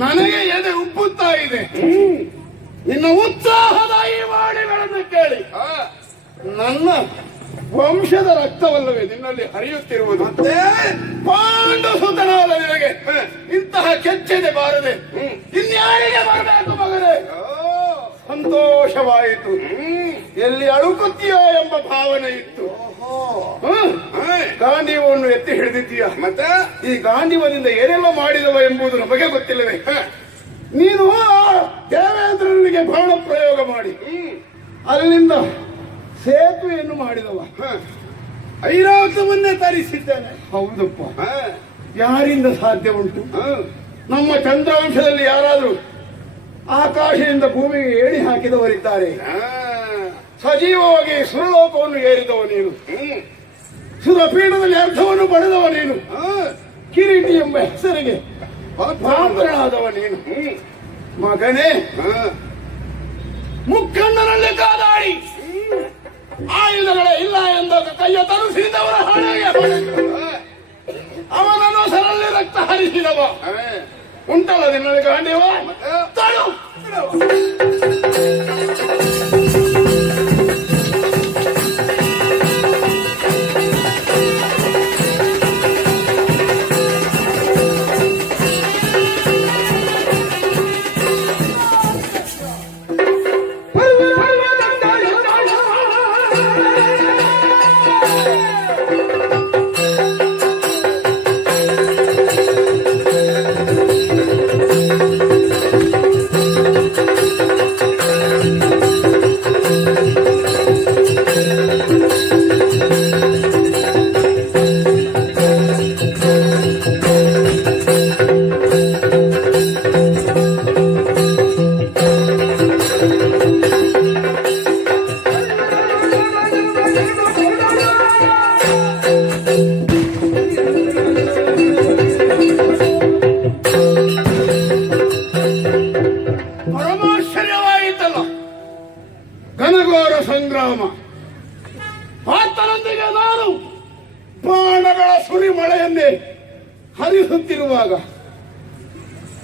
ನನಗೆ ಎದೆ ಉಬ್ಬುತ್ತಾ ಇದೆ ನಿನ್ನ ಉತ್ಸಾಹದ ಈ ವಾಣಿಗಳನ್ನು ಕೇಳಿ. ನನ್ನ ವಂಶದ ರಕ್ತವಲ್ಲವೇ ನಿನ್ನಲ್ಲಿ ಹರಿಯುತ್ತಿರುವುದು? ಪಾಂಡುಸುತನಾದ ನಿನಗೆ ಇಂತಹ ಕೆಚ್ಚದೆ ಬಾರದೆ ಇನ್ಯಾರಿಗೆ ಬರಬೇಕು ಮಗನೇ? ಸಂತೋಷವಾಯಿತು. ಎಲ್ಲಿ ಅಳುಕುತ್ತೀಯೋ ಎಂಬ ಭಾವನೆ ಇತ್ತು. ಗಾಂಧೀವವನ್ನು ಎತ್ತಿ ಹಿಡಿದಿದ್ದೀಯ. ಮತ್ತೆ ಈ ಗಾಂಧೀವದಿಂದ ಏನೆಲ್ಲ ಮಾಡಿದವ ಎಂಬುದು ನಮಗೆ ಗೊತ್ತಿಲ್ಲವೇ? ನೀನು ದೇವೇಂದ್ರನಿಗೆ ಬಾಣ ಪ್ರಯೋಗ ಮಾಡಿ ಅಲ್ಲಿಂದ ಸೇತುವೆಯನ್ನು ಮಾಡಿದವ. ಐರಾವತವನ್ನೇ ತರಿಸಿದ್ದೇನೆ. ಹೌದಪ್ಪ, ಯಾರಿಂದ ಸಾಧ್ಯ ಉಂಟು? ನಮ್ಮ ಚಂದ್ರಾಂಶದಲ್ಲಿ ಯಾರಾದರೂ ಆಕಾಶದಿಂದ ಭೂಮಿಗೆ ಏಣಿ ಹಾಕಿದವರಿದ್ದಾರೆ. ಸಜೀವವಾಗಿ ಸುರಲೋಕವನ್ನು ಏರಿದವ ನೀನು. ಸುರಪೀಠದಲ್ಲಿ ಅರ್ಥವನ್ನು ಪಡೆದವ ನೀನು. ಕಿರೀಟಿ ಎಂಬ ಹೆಸರಿಗೆ ಪಾತ್ರನಾದವ ನೀನು. ಮಗನೇ, ಮುಖಂಡನಲ್ಲಿ ಕಾದಾಡಿ ಆಯುಧಗಳೇ ಇಲ್ಲ ಎಂದಾಗ ಕೈಯ ತರಿಸಿದವರ ಹಣೆಗೆ ಅವನನ್ನು ಸರಲ್ಲಿ ರಕ್ತ ಹರಿಸಿದವ ಉಂಟಲ್ಲ ನಿನ್ನಲ್ಲಿ ಗಾಂಧೀವ. ತಳು ಪರಮಾಶ್ಚರ್ಯವಾಯಿತಲ್ಲ ಘನಘೋರ ಸಂಗ್ರಾಮ. ಪಾರ್ಥನೊಂದಿಗೆ ನಾನು ಬಾಣಗಳ ಸುರಿಮಳೆಯನ್ನೇ ಹರಿಸುತ್ತಿರುವಾಗ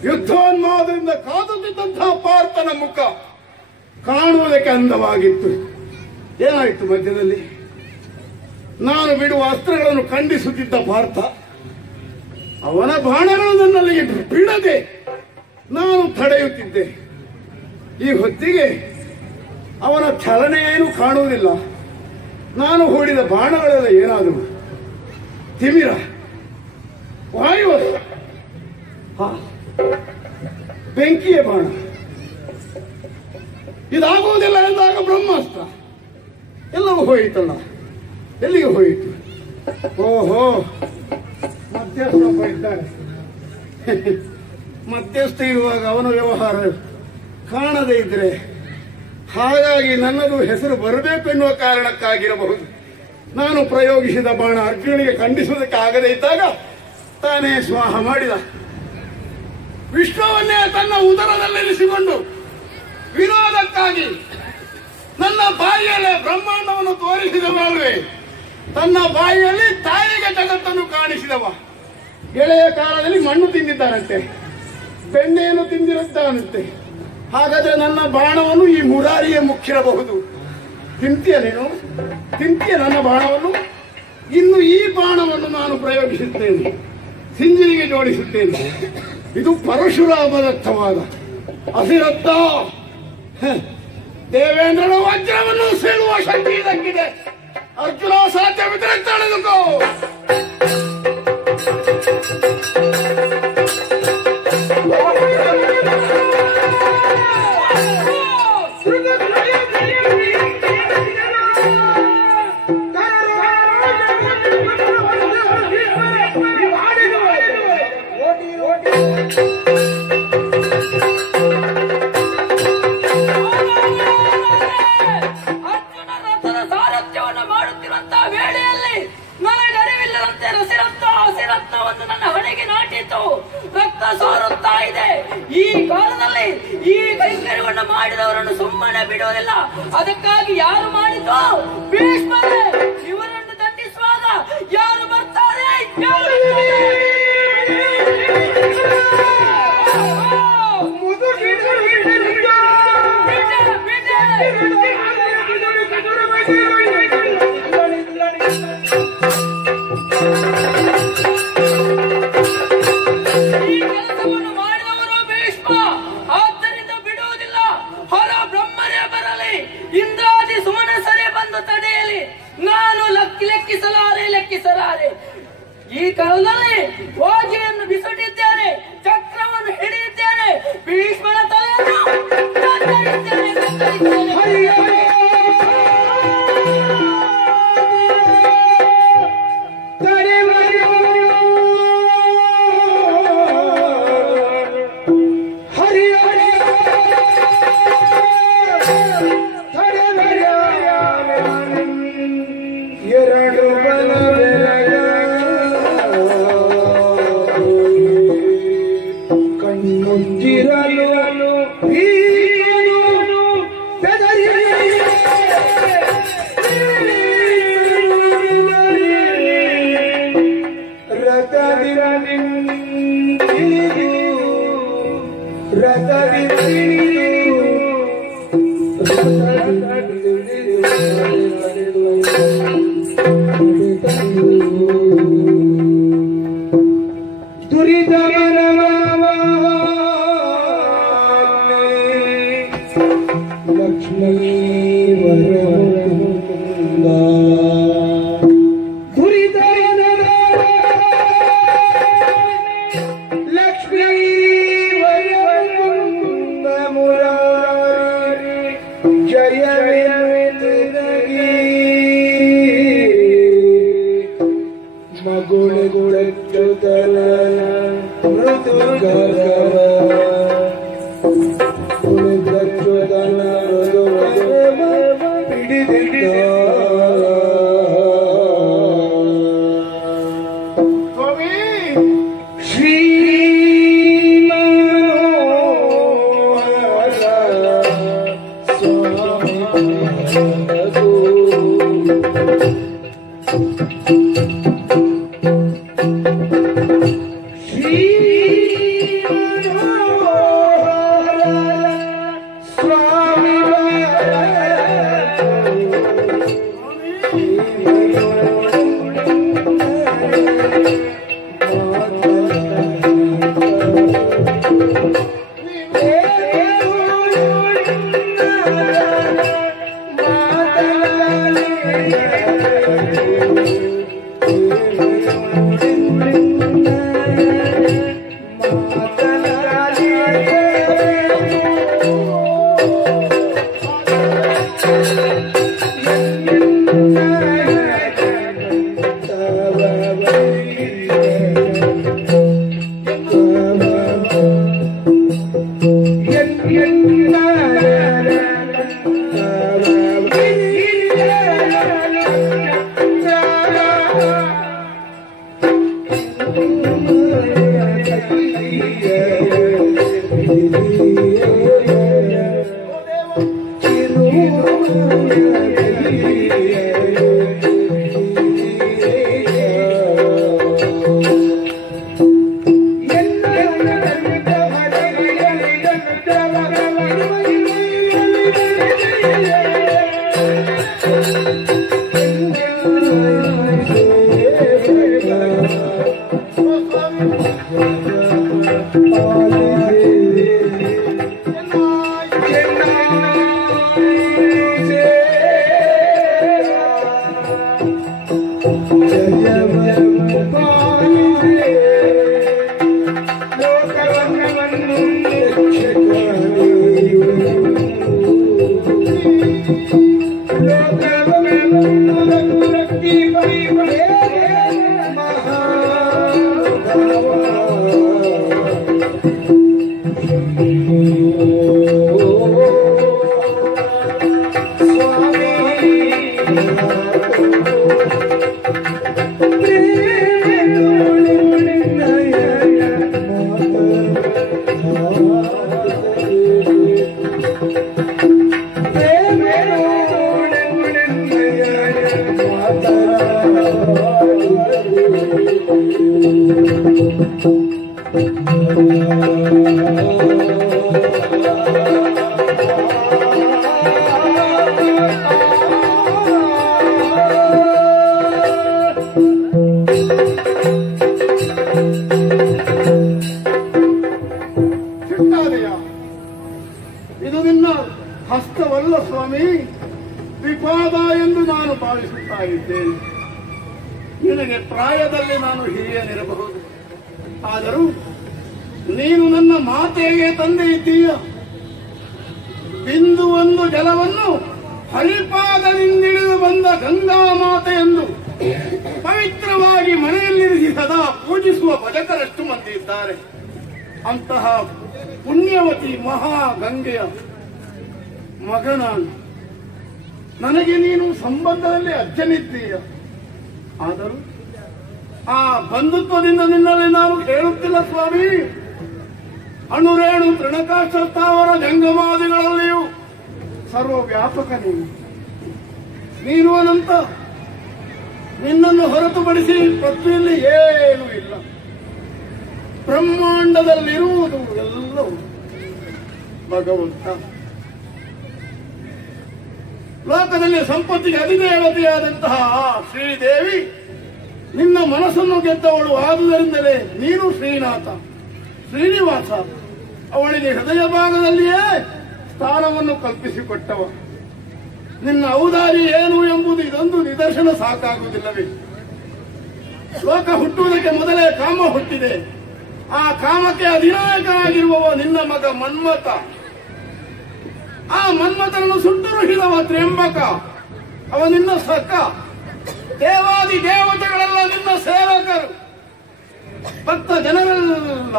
ಯುದ್ಧೋನ್ಮಾದದಿಂದ ಕಾದುತ್ತಿದ್ದಂತಹ ಪಾರ್ಥನ ಮುಖ ಕಾಣುವುದಕ್ಕೆ ಅಂದವಾಗಿತ್ತು. ಏನಾಯಿತು ಮಧ್ಯದಲ್ಲಿ? ನಾನು ಬಿಡುವ ಅಸ್ತ್ರಗಳನ್ನು ಖಂಡಿಸುತ್ತಿದ್ದ ಪಾರ್ಥ ಅವನ ಬಾಣಗಳು ನನ್ನಲ್ಲಿ ಬಿಡದೆ ನಾನು ತಡೆಯುತ್ತಿದ್ದೆ. ಈ ಹೊತ್ತಿಗೆ ಅವನ ಚಲನೆ ಏನು ಕಾಣುವುದಿಲ್ಲ. ನಾನು ಹೂಡಿದ ಬಾಣಗಳೆಲ್ಲ ಏನಾದವು? ತಿಮಿರ, ವಾಯು, ಬೆಂಕಿಯ ಬಾಣ. ಇದಾಗುವುದಿಲ್ಲ ಎಂದಾಗ ಬ್ರಹ್ಮಾಸ್ತ್ರ ಎಲ್ಲವೂ ಹೋಯಿತಲ್ಲ. ಎಲ್ಲಿಗೆ ಹೋಯಿತು? ಓಹೋ, ಮಧ್ಯಸ್ಥ ಒಬ್ಬ ಇದ್ದಾನೆ. ಮಧ್ಯಸ್ಥ ಇರುವಾಗ ಅವನ ವ್ಯವಹಾರ ಕಾಣದೇ ಇದ್ರೆ ಹಾಗಾಗಿ ನನ್ನದು ಹೆಸರು ಬರಬೇಕು ಎನ್ನುವ ಕಾರಣಕ್ಕಾಗಿರಬಹುದು. ನಾನು ಪ್ರಯೋಗಿಸಿದ ಬಾಣ ಅರ್ಜುನಿಗೆ ಖಂಡಿಸುವುದಕ್ಕೆ ಆಗದೇ ಇದ್ದಾಗ ತಾನೇ ಸ್ವಾಹ ಮಾಡಿದ. ವಿಶ್ವವನ್ನೇ ತನ್ನ ಉದರದಲ್ಲಿರಿಸಿಕೊಂಡು ವಿರೋಧಕ್ಕಾಗಿ ನನ್ನ ಬಾಯಿಯಲ್ಲೇ ಬ್ರಹ್ಮಾಂಡವನ್ನು ತೋರಿಸಿದ ಮೇಲೆ ತನ್ನ ಬಾಯಿಯಲ್ಲಿ ತಾಯಿಗೆ ಜಗತ್ತನ್ನು ಕಾಣಿಸಿದವ. ಎಳೆಯ ಕಾಲದಲ್ಲಿ ಮಣ್ಣು ತಿಂದಿದ್ದಾರಂತೆ, ಬೆಣ್ಣೆಯನ್ನು ತಿಂದಿರುತ್ತಾನಂತೆ. ಹಾಗಾದ್ರೆ ನನ್ನ ಬಾಣವನ್ನು ಈ ಮುರಾರಿಯೇ ಮುಚ್ಚಿರಬಹುದು. ತಿಂತೀಯ ನೀನು? ತಿಂತೀಯ ನನ್ನ ಬಾಣವನ್ನು? ಇನ್ನು ಈ ಬಾಣವನ್ನು ನಾನು ಪ್ರಯೋಗಿಸುತ್ತೇನೆ, ಸಿಂಜಿನಿಗೆ ಜೋಡಿಸುತ್ತೇನೆ. ಇದು ಪರಶುರಾಮದತ್ತವಾದ ಅಸಿರತ್ತ. ದೇವೇಂದ್ರನ ವಜ್ರವನ್ನು ಸೀಳುವ ಶಕ್ತಿ ಇದಕ್ಕಿದೆ. ಅರ್ಜುನ ಸಾಧ್ಯವಿದ್ರೆ ತಡೆದುಕೋ. ಕಾರ್ಯವನ್ನು ಮಾಡಿದವರನ್ನು ಸುಮ್ಮನೆ ಬಿಡುವುದಿಲ್ಲ. ಅದಕ್ಕಾಗಿ ಯಾರು ಮಾಡಿದ್ದು ಭೀಷ್ಮರೇ. ಇವರನ್ನು ದಂಡಿಸುವಾಗ ಯಾರು ಬರ್ತಾರೆ? ಈ ಕೆಲಸವನ್ನು ಮಾಡಿದವರು ಭೀಷ್ಮ. ಆದ್ದರಿಂದ ಬಿಡುವುದಿಲ್ಲ. ಹೊರ ಬ್ರಹ್ಮರೇ ಬರಲಿ, ಇಂದ್ರಾದಿ ಸುಮನಸರೇ ಬಂದು ತಡೆಯಲಿ, ನಾನು ಲೆಕ್ಕಿಸಲಾರೆ. ಈ ಕಾಲದಲ್ಲಿ ವಾಜಿಯನ್ನು ಬಿಸುಟಿದ್ದೇನೆ, ಚಕ್ರವನ್ನು ಹಿಡಿದಿದ್ದೇನೆ, ಭೀಷ್ಮನ ತಲೆಯನ್ನು ಕತ್ತರಿಸಿದ್ದೇನೆ. ಇದು ನಿನ್ನ ಹಸ್ತವಲ್ಲ ಸ್ವಾಮಿ, ವಿಪಾದ ಎಂದು ನಾನು ಭಾವಿಸುತ್ತಾ ಇದ್ದೇನೆ. ನಿನಗೆ ಪ್ರಾಯದಲ್ಲಿ ನಾನು ಹಿರಿಯನಿರಬಹುದು, ಆದರೂ ನೀನು ನನ್ನ ಮಾತೆಗೆ ತಂದೆ ಇದ್ದೀಯ. ಬಿಂದು ಒಂದು ಜಲವನ್ನು ಹರಿಪಾದದಿಂದಿಳಿದು ಬಂದ ಗಂಗಾ ಮಾತೆ ಎಂದು ಪವಿತ್ರವಾಗಿ ಮನೆಯಲ್ಲಿರಿಸಿ ಸದಾ ಪೂಜಿಸುವ ಭಜಕರಷ್ಟು ಮಂದಿ ಇದ್ದಾರೆ. ಅಂತಹ ಪುಣ್ಯವತಿ ಮಹಾ ಗಂಗೆಯ ಮಗ ನಾನು. ನನಗೆ ನೀನು ಸಂಬಂಧದಲ್ಲಿ ಅಜ್ಜನಿದ್ದೀಯ, ಆದರೂ ಆ ಬಂಧುತ್ವದಿಂದ ನಿನ್ನಲ್ಲಿ ನಾನು ಹೇಳುತ್ತಿಲ್ಲ ಸ್ವಾಮಿ. ಅಣುರೇಣು ತೃಣಕಾಶತ್ತಾವರ ಜಂಗಮಾದಿಗಳಲ್ಲಿಯೂ ಸರ್ವವ್ಯಾಪಕ ನೀನು ಅನಂತ. ನಿನ್ನನ್ನು ಹೊರತುಪಡಿಸಿ ಪೃಥ್ವಿಯಲ್ಲಿ ಏನೂ ಇಲ್ಲ. ಬ್ರಹ್ಮಾಂಡದಲ್ಲಿರುವುದು ಎಲ್ಲವೂ ಭಗವಂತ. ಲೋಕದಲ್ಲಿ ಸಂಪತ್ತಿಗೆ ಅಧಿದೇವತೆಯಾದಂತಹ ಶ್ರೀದೇವಿ ನಿನ್ನ ಮನಸ್ಸನ್ನು ಗೆದ್ದವಳು. ಆದುದರಿಂದಲೇ ನೀನು ಶ್ರೀನಾಥ, ಶ್ರೀನಿವಾಸ. ಅವಳಿಗೆ ಹೃದಯ ಭಾಗದಲ್ಲಿಯೇ ಸ್ಥಾನವನ್ನು ಕಲ್ಪಿಸಿಕೊಟ್ಟವ. ನಿನ್ನ ಔದಾರಿ ಏನು ಎಂಬುದು ಇದೊಂದು ನಿದರ್ಶನ ಸಾಕಾಗುವುದಿಲ್ಲವೇ? ಲೋಕ ಹುಟ್ಟುವುದಕ್ಕೆ ಮೊದಲೇ ಕಾಮ ಹುಟ್ಟಿದೆ. ಆ ಕಾಮಕ್ಕೆ ಅಧಿನಾಯಕನಾಗಿರುವವ ನಿನ್ನ ಮಗ ಮನ್ಮಥ. ಆ ಮನ್ಮಥನನ್ನು ಸುಟ್ಟುರುಹಿದವ ತ್ರ್ಯಂಬಕ, ಅವ ನಿನ್ನ ಸಖ. ದೇವಾದಿ ದೇವತೆಗಳೆಲ್ಲ ನಿನ್ನ ಸೇವಕರು, ಭಕ್ತ ಜನರೆಲ್ಲ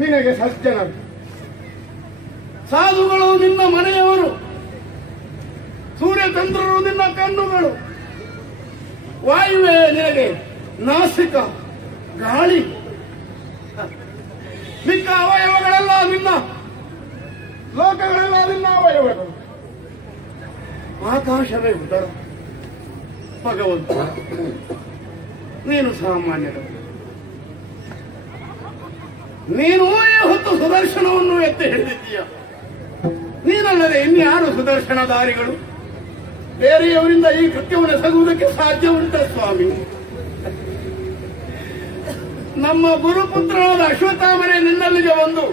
ನಿನಗೆ ಸಜ್ಜನರು. ಸಾಧುಗಳು ನಿನ್ನ ಮನೆಯವರು, ಸೂರ್ಯಚಂದ್ರರು ನಿನ್ನ ಕಣ್ಣುಗಳು, ವಾಯುವೇ ನಿನಗೆ ನಾಸಿಕ, ಗಾಳಿ, ಮಿಕ್ಕ ಅವಯವಗಳೆಲ್ಲ ನಿನ್ನ, ಲೋಕಗಳೆಲ್ಲ ನಿನ್ನ ಅವಯವಗಳು, ಆಕಾಶವೇ ಉದರ. ಭಗವಂತ, ನೀನು ಸಾಮಾನ್ಯರು. ನೀನು ಈ ಹೊತ್ತು ಸುದರ್ಶನವನ್ನು ಎತ್ತಿ ಹಿಡಿದಿದ್ದೀಯ. ನೀನಲ್ಲದೆ ಇನ್ಯಾರು ಸುದರ್ಶನಧಾರಿಗಳು? ಬೇರೆಯವರಿಂದ ಈ ಕೃತ್ಯವನ್ನು ಎಸಗುವುದಕ್ಕೆ ಸಾಧ್ಯ ಉಂಟ ಸ್ವಾಮಿ? ನಮ್ಮ ಗುರುಪುತ್ರನಾದ ಅಶ್ವತ್ಥಾಮನೇ ನಿನ್ನಲ್ಲಿಗೆ ಬಂದು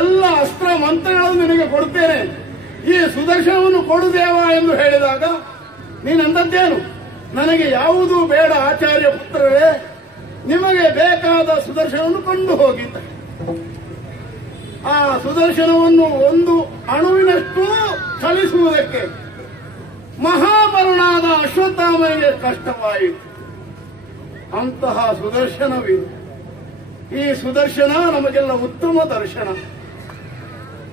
ಎಲ್ಲ ಅಸ್ತ್ರ ಮಂತ್ರಗಳನ್ನು ನಿನಗೆ ಕೊಡುತ್ತೇನೆ, ಈ ಸುದರ್ಶನವನ್ನು ಕೊಡುದೇವ ಎಂದು ಹೇಳಿದಾಗ ನೀನಂದದ್ದೇನು? ನನಗೆ ಯಾವುದೂ ಬೇಡ ಆಚಾರ್ಯ ಪುತ್ರರೇ, ನಿಮಗೆ ಬೇಕಾದ ಸುದರ್ಶನವನ್ನು ಕೊಂಡು ಹೋಗಿದ್ದ. ಆ ಸುದರ್ಶನವನ್ನು ಒಂದು ಅಣುವಿನಷ್ಟು ಚಲಿಸುವುದಕ್ಕೆ ಮಹಾಬಲನಾದ ಅಶ್ವತ್ಥಾಮನಿಗೆ ಕಷ್ಟವಾಯಿತು. ಅಂತಹ ಸುದರ್ಶನವಿದೆ. ಈ ಸುದರ್ಶನ ನಮಗೆಲ್ಲ ಉತ್ತಮ ದರ್ಶನ.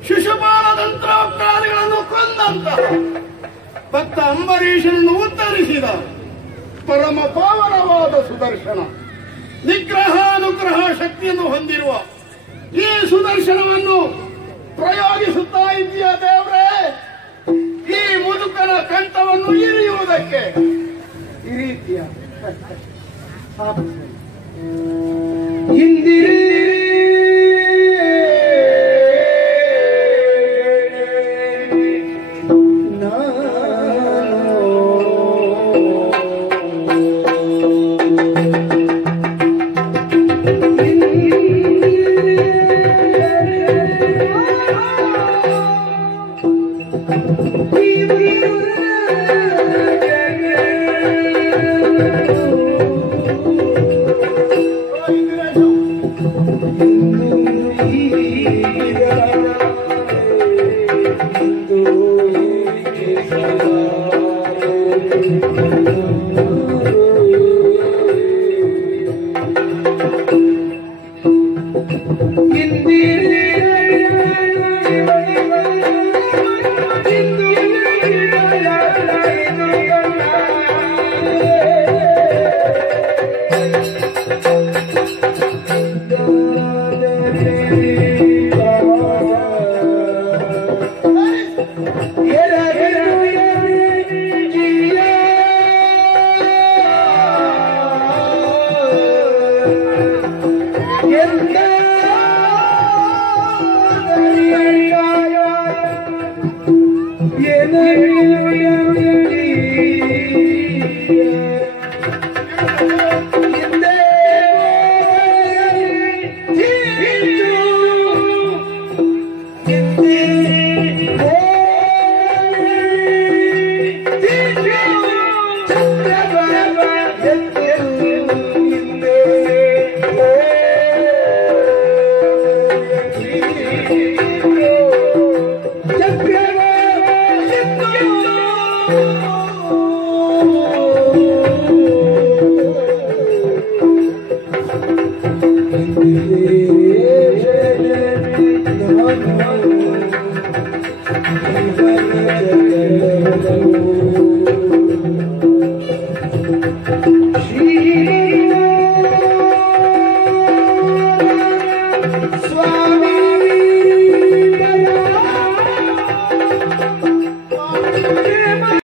ಶಿಶುಪಾಲ ತಂತ್ರಾಧಿಗಳನ್ನು ಕೊಂದಂತಹ ಭಕ್ತ ಅಂಬರೀಷನನ್ನು ಉತ್ತರಿಸಿದ ಪರಮ ಪಾವನವಾದ ಸುದರ್ಶನ, ನಿಗ್ರಹಾನುಗ್ರಹ ಶಕ್ತಿಯನ್ನು ಹೊಂದಿರುವ ಈ ಸುದರ್ಶನವನ್ನು ಪ್ರಯೋಗಿಸುತ್ತಾ ಇದೆಯಾ ದೇವ್ರೇ? ಈ ಮುದುಕನ ಕಂಠವನ್ನು ಇರಿಯುವುದಕ್ಕೆ ಈ ರೀತಿಯ ಚಿಂತಿಸಿ